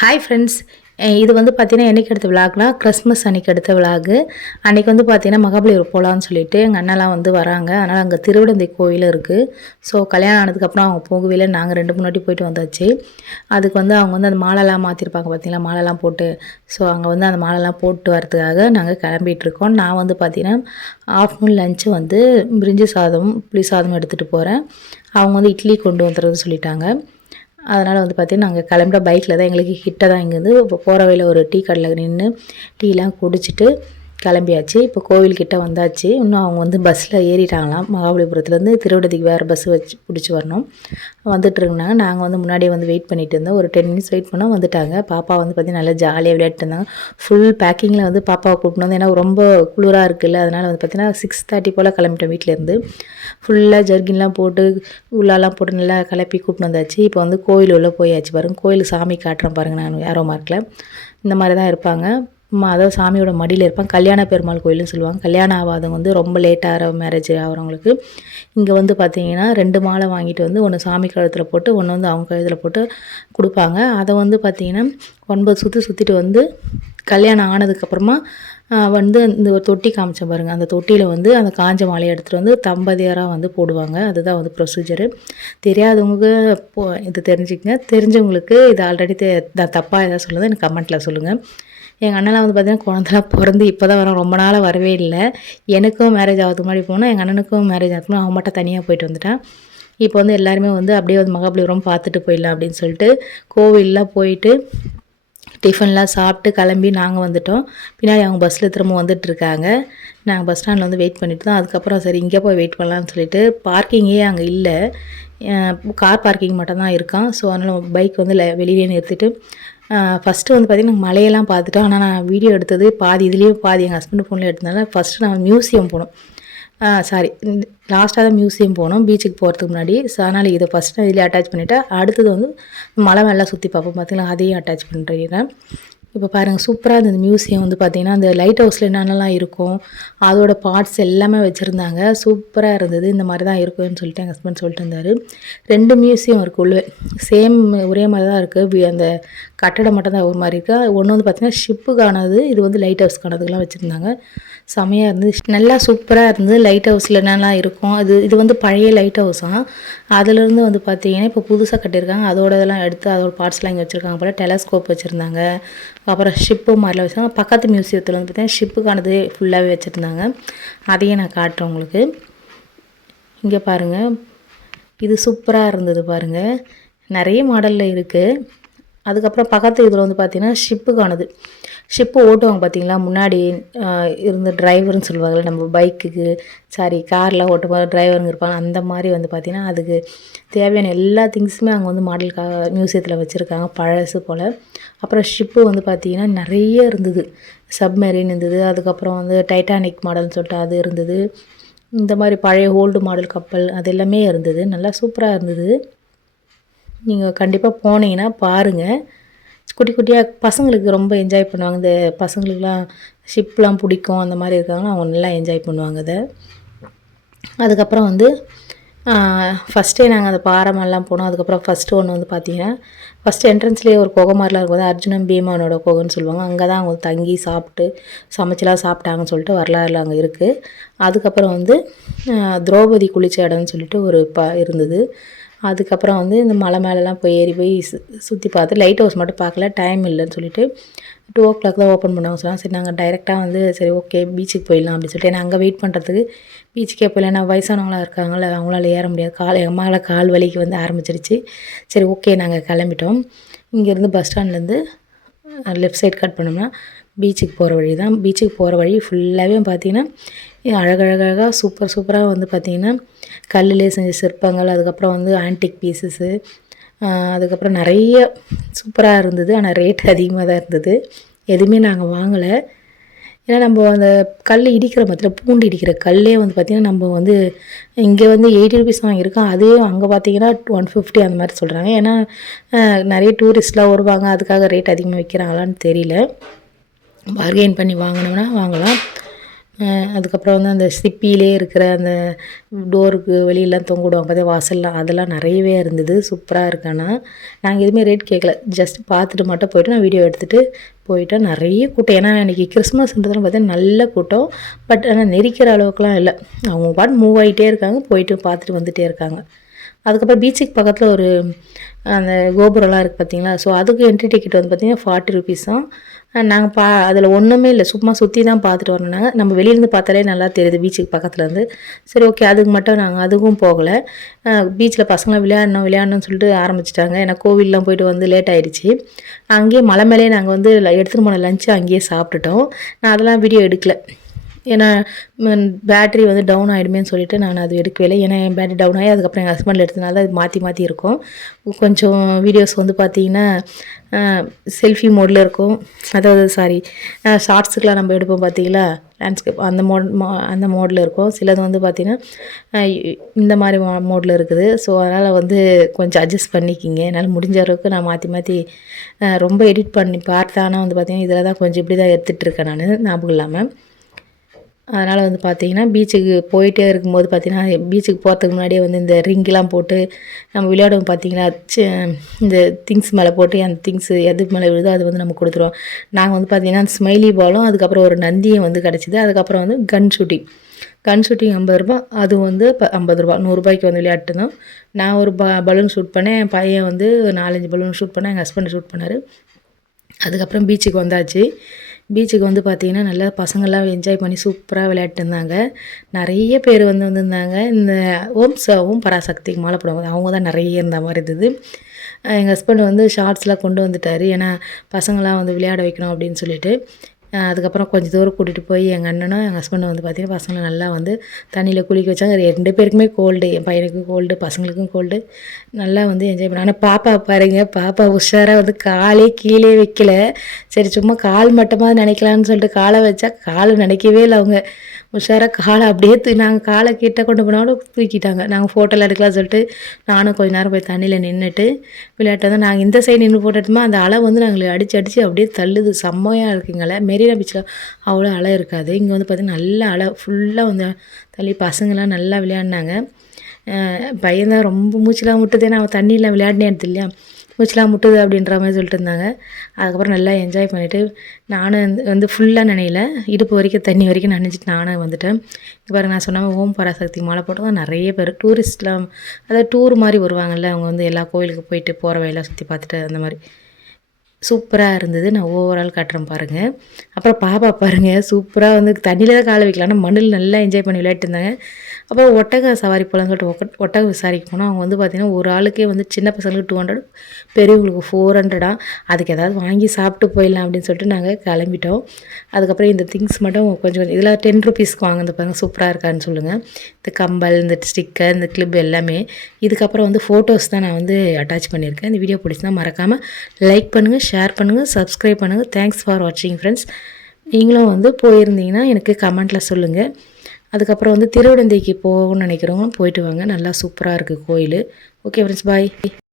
Hi friends இது வந்து பார்த்தீங்கன்னா என்னைக்கு எடுத்த விழாக்னா கிறிஸ்மஸ் அன்னைக்கு எடுத்த விழாகு அன்றைக்கி வந்து பார்த்தீங்கன்னா மகாபலிபுரம் போகலான்னு சொல்லிட்டு எங்கள் அண்ணாலாம் வந்து வராங்க. அதனால் அங்கே திருவிடந்தை கோயில் இருக்குது ஸோ கல்யாணம் ஆனதுக்கப்புறம் அவங்க போகவே நாங்கள் ரெண்டு முன்னாடி போயிட்டு வந்தாச்சு. அதுக்கு வந்து அவங்க வந்து அந்த மாலைலாம் மாற்றிருப்பாங்க பார்த்தீங்களா மாலைலாம் போட்டு. ஸோ அங்கே வந்து அந்த மாலைலாம் போட்டு வரதுக்காக நாங்கள் கிளம்பிகிட்ருக்கோம் நான் வந்து பார்த்தீங்கன்னா ஆஃப்டர்நூன் லஞ்சு வந்து பிரிஞ்சி சாதம் புளி சாதம் எடுத்துகிட்டு போகிறேன் அவங்க வந்து இட்லி கொண்டு வந்துடுறது சொல்லிட்டாங்க. அதனால் வந்து பார்த்திங்கன்னா நாங்கள் கிளம்பிட்ட பைக்கில் தான் எங்களுக்கு ஹிட்டாக தான் இங்கேருந்து இப்போ போகிற வழியில் ஒரு டீ கடையில் நின்று டீலாம் குடிச்சிட்டு கிளம்பியாச்சு. இப்போ கோவில்கிட்ட வந்தாச்சு. இன்னும் அவங்க வந்து பஸ்ஸில் ஏறிட்டாங்களாம். மகாபலிபுரத்துலேருந்து திருவிடத்துக்கு வேறு பஸ் வச்சு பிடிச்சி வரணும். வந்துட்டு இருந்தாங்க. நாங்கள் வந்து முன்னாடியே வந்து வெயிட் பண்ணிட்டு இருந்தோம். ஒரு டென் மினிட்ஸ் வெயிட் பண்ணால் வந்துட்டாங்க. பாப்பா வந்து பார்த்திங்கன்னா நல்லா ஜாலியாக விளையாட்டு இருந்தாங்க. ஃபுல் பேக்கிங்கில் வந்து பாப்பாவை கூப்பிட்டு வந்து ஏன்னா ரொம்ப குளிராக இருக்குல்ல. அதனால் வந்து பார்த்திங்கன்னா சிக்ஸ் தேர்ட்டி போல் கிளம்பிட்டோம் வீட்டிலேருந்து ஃபுல்லாக ஜர்கின்லாம் போட்டு உள்ளாலாம் போட்டு நல்லா கிளப்பி கூப்பிட்டு வந்தாச்சு. இப்போ வந்து கோயில் உள்ளே போயாச்சு பாருங்க. கோயில் சாமி காட்டுறேன் பாருங்கள் நான் யாரோ மார்க்கில் இந்த மாதிரி தான் இருப்பாங்க. அதாவது சாமியோட மடியில் இருப்பான் கல்யாண பெருமாள் கோயில்னு சொல்லுவாங்க. கல்யாணம் ஆகாதவங்க வந்து ரொம்ப லேட்டாகிற மேரேஜ் ஆகிறவங்களுக்கு இங்கே வந்து பார்த்தீங்கன்னா ரெண்டு மாலை வாங்கிட்டு வந்து ஒன்று சாமி கழுத்தில் போட்டு ஒன்று வந்து அவங்க கழுத்தில் போட்டு கொடுப்பாங்க. அதை வந்து பார்த்தீங்கன்னா ஒன்பது சுற்றி சுற்றிட்டு வந்து கல்யாணம் ஆனதுக்கப்புறமா வந்து இந்த ஒரு தொட்டி காமிச்ச பாருங்கள் அந்த தொட்டியில் வந்து அந்த காஞ்ச மாலையை எடுத்துகிட்டு வந்து தம்பதியராக வந்து போடுவாங்க. அதுதான் வந்து ப்ரொசீஜரு தெரியாதவங்க போ இது தெரிஞ்சுக்கங்க. தெரிஞ்சவங்களுக்கு இது ஆல்ரெடி தே தப்பாக எதாவது சொல்லுங்கள் எனக்கு கமெண்ட்டில் சொல்லுங்கள் எங்கள் அண்ணலாம் வந்து பார்த்தீங்கன்னா குழந்தலாம் பிறந்து இப்போ தான் வரோம் ரொம்ப நாளாக வரவே இல்லை. எனக்கும் மேரேஜ் ஆகிறதுக்கு முன்னாடி போனால் எங்கள் அண்ணனுக்கும் மேரேஜ் ஆகிறதுக்கு அவன் மட்டும் தனியாக போயிட்டு வந்துட்டான். இப்போ வந்து எல்லாருமே வந்து அப்படியே வந்து மகாபலிபுரம் பார்த்துட்டு போயிடலாம் அப்படின்னு சொல்லிட்டு கோவிலெலாம் போயிட்டு டிஃபன்லாம் சாப்பிட்டு கிளம்பி நாங்கள் வந்துட்டோம். பின்னாடி அவங்க பஸ்ஸில் திரும்ப வந்துட்டுருக்காங்க நாங்கள் பஸ் ஸ்டாண்டில் வந்து வெயிட் பண்ணிட்டு தான் அதுக்கப்புறம் சரி இங்கே போய் வெயிட் பண்ணலான்னு சொல்லிட்டு பார்க்கிங்கே அங்கே இல்லை. கார் பார்க்கிங் மட்டும்தான் இருக்கான். ஸோ அதனால் பைக் வந்து வெளியே நிறுத்திட்டு ஃபஸ்ட்டு வந்து பார்த்திங்கன்னா மலையெல்லாம் பார்த்துட்டோம். ஆனால் நான் வீடியோ எடுத்தது பாதி இதுலேயும் பாதி எங்கள் ஹஸ்பண்ட் ஃபோனில் எடுத்ததுனால ஃபஸ்ட்டு நான் மியூசியம் போனோம். சாரி லாஸ்ட்டாக தான் மியூசியம் போனோம். பீச்சுக்கு போகிறதுக்கு முன்னாடி. ஸோ அதனால் இதை ஃபஸ்ட்டு நான் இதிலே அட்டாச் பண்ணிவிட்டேன் அடுத்தது வந்து மலை மேலாம் சுற்றி பார்ப்போம். பார்த்திங்கன்னா அதையும் அட்டாச் பண்ணுறேன் இப்போ பாருங்கள் சூப்பராக இருந்தது. மியூசியம் வந்து பார்த்திங்கன்னா அந்த லைட் ஹவுஸில் என்னென்னலாம் இருக்கும் அதோட பார்ட்ஸ் எல்லாமே வச்சுருந்தாங்க. சூப்பராக இருந்தது. இந்த மாதிரி தான் இருக்கும்னு சொல்லிட்டு எங்கள் ஹஸ்பண்ட் சொல்லிட்டு இருந்தார். ரெண்டு மியூசியம் இருக்குது உள்ளே. சேம் ஒரே மாதிரி தான் இருக்குது அந்த கட்டடம் மட்டும் தான் ஒரு மாதிரி இருக்குது ஒன்று வந்து பார்த்திங்கன்னா ஷிப்புக்கானது இது வந்து லைட் ஹவுஸ்க்கானதுக்கெலாம் வச்சுருந்தாங்க. செமையாக இருந்துச்சு நல்லா சூப்பராக இருந்தது. லைட் ஹவுஸில் என்னெல்லாம் இருக்கும்? அது இது வந்து பழைய லைட் ஹவுஸாக அதுலேருந்து வந்து பார்த்தீங்கன்னா இப்போ புதுசாக கட்டியிருக்காங்க. அதோட இதெல்லாம் எடுத்து அதோட பார்ட்ஸ்லாம் இங்கே வச்சுருக்காங்க போல். டெலஸ்கோப் வச்சுருந்தாங்க. அப்புறம் ஷிப்பு மாதிரிலாம் வச்சுருந்தாங்க. பக்கத்து மியூசியத்தில் வந்து பார்த்தீங்கன்னா ஷிப்புக்கானது ஃபுல்லாகவே வச்சுருந்தாங்க. அதையும் நான் காட்டுறேன் உங்களுக்கு. இங்கே பாருங்கள் இது சூப்பராக இருந்தது பாருங்கள் நிறைய மாடலில் இருக்குது அதுக்கப்புறம் பக்கத்து இதில் வந்து பார்த்திங்கன்னா ஷிப்புக்கானது. ஷிப்பு ஓட்டுவாங்க பார்த்தீங்களா? முன்னாடி இருந்த டிரைவர்னு சொல்லுவாங்கள்ல நம்ம பைக்குக்கு சாரி காரில் ஓட்டுவாங்க டிரைவருங்க இருப்பாங்க. அந்த மாதிரி வந்து பார்த்திங்கன்னா அதுக்கு தேவையான எல்லா திங்ஸுமே அங்கே வந்து மாடலுக்காக மியூசியத்தில் வச்சுருக்காங்க பழசு போல். அப்புறம் ஷிப்பு வந்து பார்த்திங்கன்னா நிறைய இருந்தது. சப்மெரின் இருந்தது. அதுக்கப்புறம் வந்து டைட்டானிக் மாடல்னு சொல்லிட்டு அது இருந்தது. இந்த மாதிரி பழைய ஓல்டு மாடல் கப்பல் அது எல்லாமே இருந்தது. நல்லா சூப்பராக இருந்தது. நீங்கள் கண்டிப்பாக போனீங்கன்னா பாருங்கள் குட்டி குட்டியாக பசங்களுக்கு ரொம்ப என்ஜாய் பண்ணுவாங்க. இந்த பசங்களுக்குலாம் ஷிப்லாம் பிடிக்கும். அந்த மாதிரி இருக்காங்கன்னா அவங்க நல்லா என்ஜாய் பண்ணுவாங்க அதை அதுக்கப்புறம் வந்து ஃபஸ்ட்டே நாங்கள் அந்த பாறை மாதிரிலாம் போனோம். அதுக்கப்புறம் ஃபஸ்ட்டு ஒன்று வந்து பார்த்தீங்கன்னா ஃபஸ்ட்டு என்ட்ரன்ஸ்லேயே ஒரு குகை மாதிரிலாம் இருக்கும். அர்ஜுனன் பீமானோட குகைன்னு சொல்லுவாங்க. அங்கே தான் அவங்க தங்கி சாப்பிட்டு சமைச்சலாம் சாப்பிட்டாங்கன்னு சொல்லிட்டு வரலாறுல அங்கே இருக்குது அதுக்கப்புறம் வந்து திரௌபதி குளிச்ச இடம்னு சொல்லிட்டு ஒரு ப இருந்தது. அதுக்கப்புறம் வந்து இந்த மலை மேலெலாம் போய் ஏறி போய் சு சுற்றி பார்த்து லைட் ஹவுஸ் மட்டும் பார்க்கல டைம் இல்லைன்னு சொல்லிட்டு டூ ஓ கிளாக் தான் ஓப்பன் பண்ணுவாங்க சொன்னாங்க. சரி நாங்கள் டைரெக்டாக வந்து சரி ஓகே பீச்சுக்கு போயிடலாம் அப்படின்னு சொல்லிட்டு. ஏன்னா அங்கே வெயிட் பண்ணுறதுக்கு பீச்சுக்கே போயிடலாம் ஏன்னா வயசானவங்களாம் இருக்காங்கள அவங்களால ஏற முடியாது. கால் எங்கள் அம்மாவில் கால் வலிக்கு வந்து ஆரம்பிச்சிருச்சு. சரி ஓகே நாங்கள் கிளம்பிட்டோம். இங்கேருந்து பஸ் ஸ்டாண்ட்லேருந்து லெஃப்ட் சைட் கட் பண்ணோம்னா பீச்சுக்கு போகிற வழி தான் பீச்சுக்கு போகிற வழி ஃபுல்லாகவே பார்த்திங்கன்னா அழகழகாக சூப்பர் சூப்பராக வந்து பார்த்திங்கன்னா கல்லிலே செஞ்ச சிற்பங்கள் அதுக்கப்புறம் வந்து ஆன்டிக் பீசஸ்ஸு அதுக்கப்புறம் நிறைய சூப்பராக இருந்தது. ஆனால் ரேட் அதிகமாக தான் இருந்தது. எதுவுமே நாங்கள் வாங்கலை. ஏன்னா நம்ம அந்த கல் இடிக்கிற மத்தியில் பூண்டு இடிக்கிற கல்லே வந்து பார்த்திங்கன்னா நம்ம வந்து இங்கே வந்து எயிட்டி ருபீஸ் வாங்கியிருக்கோம். அதே அங்கே பார்த்தீங்கன்னா ஒன் ஃபிஃப்டி அந்த மாதிரி சொல்கிறாங்க ஏன்னா நிறைய டூரிஸ்ட்லாம் வருவாங்க. அதுக்காக ரேட் அதிகமாக வைக்கிறாங்களான்னு தெரியல. பார்கெயின் பண்ணி வாங்கினோம்னா வாங்கலாம். அதுக்கப்புறம் வந்து அந்த சிப்பியிலே இருக்கிற அந்த டோருக்கு வெளியெல்லாம் தொங்க விடுவாங்க பார்த்தா வாசல்லாம் அதெல்லாம் நிறையவே இருந்தது. சூப்பராக இருக்கானா ஆனால் நாங்கள் எதுவுமே ரேட் கேட்கல ஜஸ்ட் பார்த்துட்டு மட்டும் போயிட்டு நான் வீடியோ எடுத்துகிட்டு போயிட்டோம் நிறைய கூட்டம். ஏன்னா இன்றைக்கி கிறிஸ்மஸ்ன்றதுலாம் பார்த்தீங்கன்னா நல்ல கூட்டம். பட் ஆனால் நெரிக்கிற அளவுக்குலாம் இல்லை. அவங்க பாட்டு மூவ் ஆகிட்டே இருக்காங்க. போயிட்டு பார்த்துட்டு வந்துகிட்டே இருக்காங்க. அதுக்கப்புறம் பீச்சுக்கு பக்கத்தில் ஒரு அந்த கோபுரம்லாம் இருக்குது பார்த்தீங்களா ஸோ அதுக்கு என்ட்ரி டிக்கெட் வந்து பார்த்திங்கன்னா ஃபார்ட்டி ருபீஸ் தான். நாங்கள் பா அதில் ஒன்றுமே இல்லை. சும்மா சுற்றி தான் பார்த்துட்டு வரணுனாங்க நம்ம வெளியிலேருந்து பார்த்தாலே நல்லா தெரியுது பீச்சுக்கு பக்கத்தில் இருந்து. சரி ஓகே அதுக்கு மட்டும் நாங்கள் அதுக்கும் போகலை. பீச்சில் பசங்களாம் விளையாடணும் விளையாடணும்னு சொல்லிட்டு ஆரம்பிச்சிட்டாங்க. ஏன்னா கோவில்லாம் போயிட்டு வந்து லேட் ஆகிடுச்சு அங்கேயே மலை மேலேயே நாங்கள் வந்து எடுத்துகிட்டு போன லஞ்சு அங்கேயே சாப்பிட்டுட்டோம். நான் அதெல்லாம் வீடியோ எடுக்கலை. ஏன்னா பேட்ரி வந்து டவுன் ஆகிடுமேன்னு சொல்லிட்டு நான் அது எடுக்கவே இல்லை ஏன்னா என் பேட்டரி டவுன் ஆகி அதுக்கப்புறம் எங்கள் ஹஸ்பண்ட் எடுத்தனால அது மாற்றி மாற்றி இருக்கும். கொஞ்சம் வீடியோஸ் வந்து பார்த்தீங்கன்னா செல்ஃபி மோடில் இருக்கும். அதாவது சாரி ஷார்ட்ஸுக்கெலாம் நம்ம எடுப்போம் பார்த்தீங்களா லேண்ட்ஸ்கேப் அந்த மோட் அந்த மோடில் இருக்கும். சிலது வந்து பார்த்திங்கன்னா இந்த மாதிரி மோடில் இருக்குது. ஸோ அதனால் வந்து கொஞ்சம் அட்ஜஸ்ட் பண்ணிக்கிங்க. என்னால் முடிஞ்ச அளவுக்கு நான் மாற்றி மாற்றி ரொம்ப எடிட் பண்ணி பார்த்தானா வந்து பார்த்திங்கன்னா இதில் தான் கொஞ்சம் இப்படி தான் எடுத்துகிட்ருக்கேன் நான். ஞாபகம் இல்லாமல் அதனால் வந்து பார்த்தீங்கன்னா பீச்சுக்கு போயிட்டே இருக்கும்போது பார்த்தீங்கன்னா பீச்சுக்கு போகிறதுக்கு முன்னாடியே வந்து இந்த ரிங்கெலாம் போட்டு நம்ம விளையாடும் பார்த்தீங்களா இந்த திங்ஸ் மேலே போட்டு அந்த திங்ஸ் எது மேலே விழுதோ அது வந்து நம்ம கொடுத்துருவோம். நாங்கள் வந்து பார்த்தீங்கன்னா அந்த ஸ்மைலி பாலும் அதுக்கப்புறம் ஒரு நந்தியும் வந்து கிடச்சிது. அதுக்கப்புறம் வந்து கன் ஷூட்டிங் கன் ஷூட்டிங் ஐம்பது ரூபா அது வந்து இப்போ ஐம்பது ரூபா நூறுரூபாய்க்கு வந்து விளையாட்டு நான் ஒரு ப பலூன் ஷூட் பண்ணேன் என் பையன் வந்து நாலஞ்சு பலூன் ஷூட் பண்ணேன் எங்கள் ஹஸ்பண்ட் ஷூட் பண்ணார். அதுக்கப்புறம் பீச்சுக்கு வந்தாச்சு. பீச்சுக்கு வந்து பார்த்தீங்கன்னா நல்லா பசங்கள்லாம் என்ஜாய் பண்ணி சூப்பராக விளையாட்டு இருந்தாங்க நிறைய பேர் வந்து வந்திருந்தாங்க. இந்த ஓம் சாவும் பராசக்திக்கு மாலை போடுவாங்க அவங்க தான் நிறைய இருந்த மாதிரி இருந்தது. எங்கள் ஹஸ்பண்ட் வந்து ஷார்ட்ஸ்லாம் கொண்டு வந்துட்டார். ஏன்னா பசங்களாம் வந்து விளையாட வைக்கணும் அப்படின்னு சொல்லிட்டு. அதுக்கப்புறம் கொஞ்சம் தூரம் கூட்டிகிட்டு போய் எங்கள் அண்ணனும் எங்கள் ஹஸ்பண்டும் வந்து பார்த்திங்கன்னா பசங்களை நல்லா வந்து தண்ணியில் குளிக்க வச்சாங்க. ரெண்டு பேருக்குமே கோல்டு என் பையனுக்கும் கோல்டு பசங்களுக்கும் கோல்டு நல்லா வந்து என்ஜாய் பண்ண ஆனால் பாப்பா பாருங்க பாப்பா உஷாராக வந்து காலே கீழே வைக்கல. சரி சும்மா கால் மட்டமாக நினைக்கலான்னு சொல்லிட்டு காலை வச்சா காலை நினைக்கவே இல்லை அவங்க. உஷாராக காலை அப்படியே தூ நாங்கள் காலை கிட்ட கொண்டு போனாலும் தூக்கிட்டாங்க. நாங்கள் ஃபோட்டோலாம் எடுக்கலாம் சொல்லிட்டு நானும் கொஞ்ச நேரம் போய் தண்ணியில் நின்றுட்டு விளையாட்டு தான் நாங்கள் இந்த சைடு நின்று ஃபோட்டோ எடுத்தோமா அந்த அலை வந்து நாங்கள் அடித்து அடித்து அப்படியே தள்ளுது. செம்மையாக இருக்குங்களே மெரினா பீச்சில் அவ்வளோ அலை இருக்காது. இங்கே வந்து பார்த்திங்கன்னா நல்ல அலை. ஃபுல்லாக வந்து தள்ளி பசங்களாம் நல்லா விளையாடினாங்க. பையன் தான் ரொம்ப மூச்செலாம் விட்டுதே நான் தண்ணியில் விளையாடினேன் எடுத்து இல்லையா மூச்செலாம் முட்டுது அப்படின்ற மாதிரி சொல்லிட்டு இருந்தாங்க. அதுக்கப்புறம் நல்லா என்ஜாய் பண்ணிவிட்டு நானும் வந்து- வந்து ஃபுல்லாக நினையில. இடுப்பு வரைக்கும் தண்ணி வரைக்கும் நினைச்சிட்டு நானும் வந்துட்டேன். இப்போ பாருங்க நான் சொன்ன ஓம் பராசக்தி மாலை போட்டதும் நிறைய பேர் டூரிஸ்ட்லாம் அதாவது டூர் மாதிரி வருவாங்கள்ல அவங்க வந்து எல்லா கோயிலுக்கு போயிட்டு போகிற வழியெல்லாம் சுற்றி பார்த்துட்டு அந்த மாதிரி. சூப்பராக இருந்தது. நான் ஓவரால் காட்டுறேன் பாருங்கள் அப்புறம் பாப்பா பாருங்கள் சூப்பராக வந்து தண்ணியில் தான் காலை வைக்கலாம் ஆனால் மண்ணில் நல்லா என்ஜாய் பண்ணி விளையாட்டு இருந்தாங்க. அப்புறம் ஒட்டக சவாரி போகலான்னு சொல்லிட்டு ஒட்ட ஒட்டகம் விசாரிக்க போனால் அவங்க வந்து பார்த்திங்கன்னா ஒரு ஆளுக்கே வந்து சின்ன பசங்களுக்கு டூ ஹண்ட்ரட் பெரியவங்களுக்கு ஃபோர் ஹண்ட்ரடா அதுக்கு ஏதாவது வாங்கி சாப்பிட்டு போயிடலாம் அப்படின்னு சொல்லிட்டு நாங்கள் கிளம்பிட்டோம். அதுக்கப்புறம் இந்த திங்ஸ் மட்டும் கொஞ்சம் கொஞ்சம் இதில் டென் ருபீஸ்க்கு வாங்கினது பாருங்க சூப்பராக இருக்கான்னு சொல்லுங்கள் இந்த கம்பல் இந்த ஸ்டிக்கர் இந்த கிளிப் எல்லாமே. இதுக்கப்புறம் வந்து ஃபோட்டோஸ் தான் நான் வந்து அட்டாச் பண்ணியிருக்கேன். இந்த வீடியோ பிடிச்சினா மறக்காமல் லைக் பண்ணுங்கள் ஷேர் பண்ணுங்கள் சப்ஸ்கிரைப் பண்ணுங்கள் தேங்க்ஸ் ஃபார் வாட்சிங் ஃப்ரெண்ட்ஸ் நீங்களும் வந்து போயிருந்தீங்கன்னா எனக்கு கமெண்ட்டில் சொல்லுங்கள் அதுக்கப்புறம் வந்து திருவிடந்தைக்கு போகணும்னு நினைக்கிறவங்க போயிட்டு வாங்க. நல்லா சூப்பராக இருக்குது கோயில். Okay friends bye